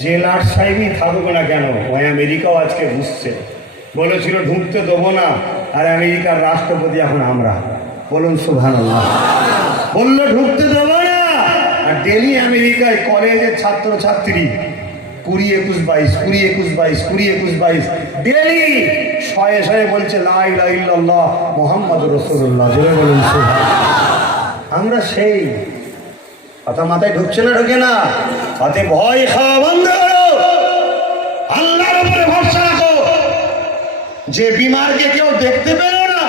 যে লাট সাহেবই থাকুক না কেন? ওই আমেরিকাও আজকে বুঝছে বলেছিল, ঢুকতে দেবো না। আর আমেরিকার রাষ্ট্রপতি এখন আমরা। বলুন সুভান বলল ঢুকতে দেবো না। আর ডেলি আমেরিকায় কলেজের ছাত্র ছাত্রী কুড়ি একুশ বাইশ, কুড়ি একুশ বাইশ, কুড়ি একুশ বাইশ, ডেলি শয়ে শয়ে বলছে লাই লাই মোহাম্মদ রসুল্লাহ বলুন আমরা সেই কথা মাথায় ঢুকছে না, ঢুকে না। তাতে ভয় খাওয়া বন্ধ করো। আল্লাহর উপরে ভরসা রাখো। যে বিমারকে কেউ দেখতে পেল না,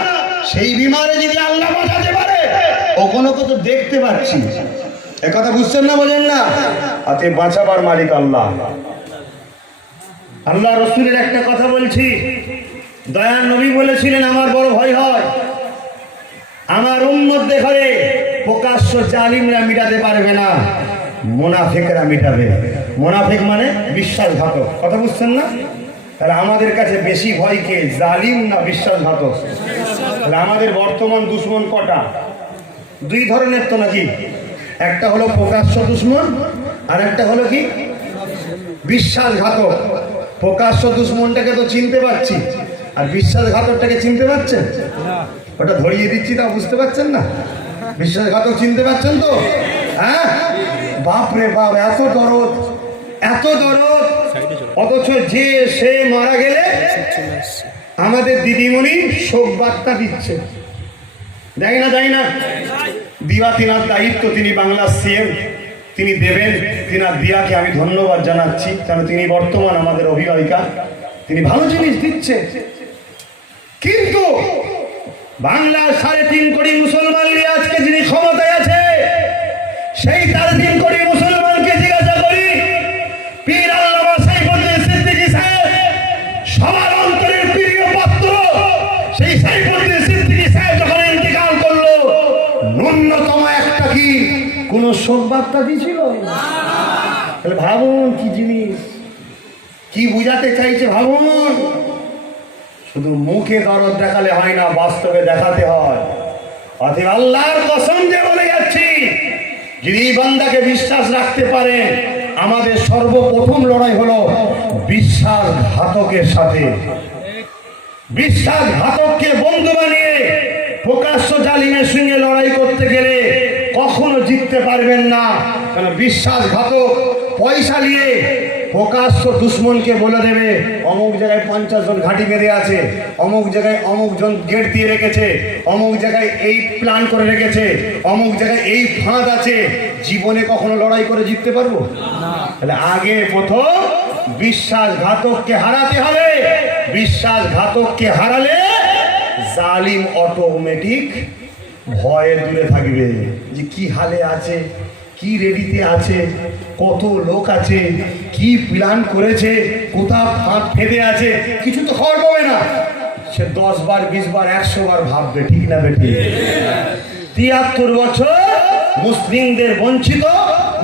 সেই বিমারে যদি আল্লাহ বাঁচাতে পারে ও কোনো কত দেখতে পাচ্ছি। এ কথা বুঝছেন না বলেন না? তাতে বাঁচাবার মালিক আল্লাহ। আল্লাহ রসুলের একটা কথা বলছি। দয়ার নবী বলেছিলেন, আমার বড় ভয় হয়। আমার উম্মত দেখে প্রকাশ্য জালিমরা মিটাতে পারবে না। মোনাফেকরা মিটাবে। মোনাফেক মানে বিশ্বাসঘাতক। কথা বুঝছেন না? তাহলে আমাদের কাছে বেশি ভয় কে? জালিম না বিশ্বাসঘাতক? তাহলে আমাদের বর্তমান দুশ্মন কটা? দুই ধরনের তো নাকি। একটা হলো প্রকাশ্য দুশ্মন আর একটা হলো কি? বিশ্বাসঘাতক। প্রকাশ্য দুশ্মনটাকে তো চিনতে পারছি। আর বিশ্বাসঘাতকটাকে চিনতে পারছেন? ওটা ধরিয়ে দিচ্ছি তা বুঝতে পারছেন না? বিশ্বাসঘাতক চিনতে পারছেন তো? হ্যাঁ? বাপ রে বাপ, এত দরদ এত দরদ। অথচ যে, সে মারা গেলে আমাদের দিদিমণি শোক বার্তা দিচ্ছে। দেয় না দেয় না। দিবা তিনার দায়িত্ব, তিনি বাংলার সিএম। তিনি দেবেন, তিনার দিয়াকে আমি ধন্যবাদ জানাচ্ছি কারণ তিনি বর্তমান আমাদের অভিভাবিকা। তিনি ভালো জিনিস দিচ্ছে। কিন্তু বাংলার সাড়ে তিন কোটি মুসলমান নিয়ে আজকে যিনি ক্ষমতায় আছে, সেই সাড়ে তিন কোটি মুসলমানকে জিজ্ঞাসা করি, পীর আল্লামা সাহেব, সবার সেই সাহেব যখন কোন দিয়েছিল? তাহলে ভাবুন কি জিনিস, কি বুঝাতে চাইছে ভাবুন। শুধু মুখে দরদ দেখালে হয় না, বাস্তবে দেখাতে হয়। অতএব আল্লাহর কসম যে বলে যাচ্ছি এই বান্দাকে বিশ্বাস রাখতে পারে, আমাদের সর্বপ্রথম লড়াই হলো বিশ্বাসঘাতকের সাথে। বিশ্বাসঘাতককে বন্ধু বানিয়ে প্রকাশ্য জালিমের সঙ্গে লড়াই করতে গেলে কখনো জিততে পারবেন না। কারণ বিশ্বাসঘাতক পয়সা নিয়ে প্রকাশ্য দুশ্মনকে বলে দেবে অমুক জায়গায় পঞ্চাশ জন ঘাঁটি বেঁধে আছে অমুক জায়গায় অমুক জন গেট দিয়ে রেখেছে অমুক জায়গায় এই প্ল্যান করে রেখেছে অমুক জায়গায় এই ফাঁদ আছে। জীবনে কখনো লড়াই করে জিততে পারব? তাহলে আগে প্রথম বিশ্বাসঘাতককে হারাতে হবে। বিশ্বাসঘাতককে হারালে জালিম অটোমেটিক ভয়ে দূরে থাকবে। যে কি হালে আছে? কি রেডিতে আছে, কত লোক আছে, কি প্ল্যান করেছে কোথাও ফাঁদ ফেদে আছে, কিছু তো খবর পাবে না। সে দশ বার, বিশ বার, একশো বার ভাববে, ঠিক না বেটি তিয়াত্তর বছর মুসলিমদের বঞ্চিত,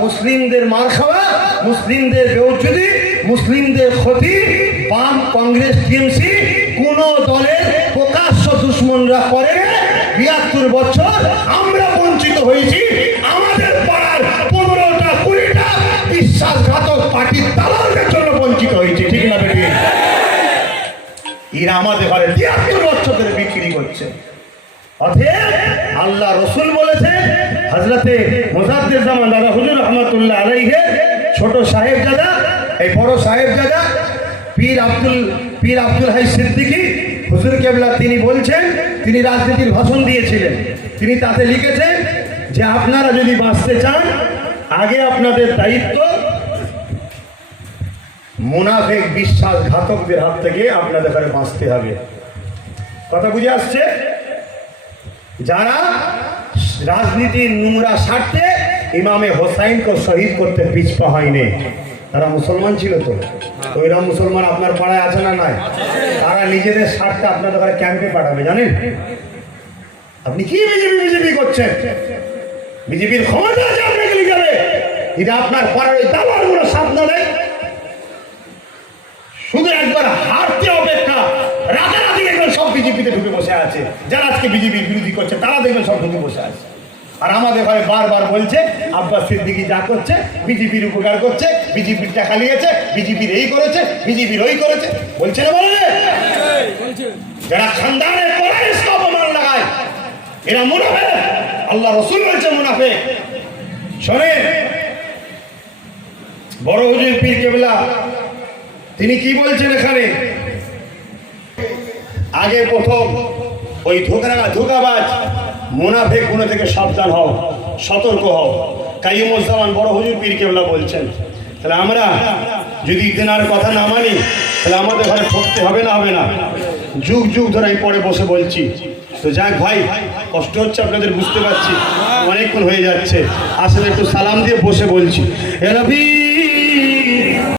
মুসলিমদের মার খাওয়া, মুসলিমদের বেউচুদি মুসলিমদের ক্ষতি, বাম কংগ্রেস টিএমসি, কোন দলের প্রকাশ্য দুশ্মনরা করে তিয়াত্তর বছর আমরা বঞ্চিত হয়েছি, আমাদের পাড়ার পনেরোটা কুড়িটা বিশ্বাসঘাতক পার্টির দালালদের জন্য বঞ্চিত হয়েছে, ঠিক না বেটি? এরা আমাদের ঘরে তিয়াত্তর বিক্রি করছে। আল্লাহ রসুল হজরতে মোজাদ্দের জামান দাদা হুজুর রহমতুল্লাহ আলাইহে, ছোট সাহেব দাদা, এই বড় সাহেব দাদা, পীর আব্দুল পীর আব্দুল হাই সিদ্দিকী, হুজুর কেবলা তিনি বলছেন, তিনি রাজনীতির ভাষণ দিয়েছিলেন। তিনি তাতে লিখেছেন যে আপনারা যদি বাঁচতে চান, আগে আপনাদের দায়িত্ব মুনাফেক বিশ্বাসঘাতকদের হাত থেকে আপনাদের ঘরে বাঁচতে হবে। কথা বুঝে আসছে? যারা রাজনীতির নোংরা স্বার্থে ইমামে হোসাইনকে শহীদ করতে পিছপা হয়নি, তারা মুসলমান ছিল তো। ওইরা মুসলমান আপনার পাড়ায় আছে না নাই? তারা নিজেদের স্বার্থে আপনাদের ঘরে ক্যাম্পে পাঠাবে, জানেন? আপনি কি বিজেপি বিজেপি করছেন? বিজেপির ক্ষমতা আছে আপনাকে লিখাবে এটা আপনার পাড়ার ওই দাবারগুলো সাবধানে শুধু একবার হারতে অপেক্ষা রাতারাতি দেখবেন সব বিজেপিতে ঢুকে বসে আছে। যারা আজকে বিজেপির বিরোধী করছে তারা দেখবেন সব ঢুকে বসে আছে। আর আমাদের ঘরে বারবার বলছে আব্বাস সিদ্দিকি যা করছে বিজেপির উপকার করছে বিজেপির টাকা নিয়েছে বিজেপির এই করেছে বিজেপির ওই করেছে। বলছে না বলে? যারা খানদানের পরাইশকে অপমান লাগায় এরা মুনাফে আল্লাহ রসুল বলছে মুনাফে শোনে বড় হুজুর পীর কেবলা, তিনি কি বলছেন এখানে? আগে প্রথম ওই ধোকা, ধোকাবাজ মুনাফে গুলো থেকে সাবধান হও, সতর্ক হও। কাইমুজ্জামান বড় হুজুর পীর কেবলা বলছেন, তাহলে আমরা যদি তেনার কথা না মানি, তাহলে আমাদের ঘরে ঠকতে হবে না হবে না। যুগ যুগ ধরে পরে বসে বলছি। তো যাক ভাই, কষ্ট হচ্ছে আপনাদের, বুঝতে পারছি। অনেকক্ষণ হয়ে যাচ্ছে। আসলে একটু সালাম দিয়ে বসে বলছি। এ নবী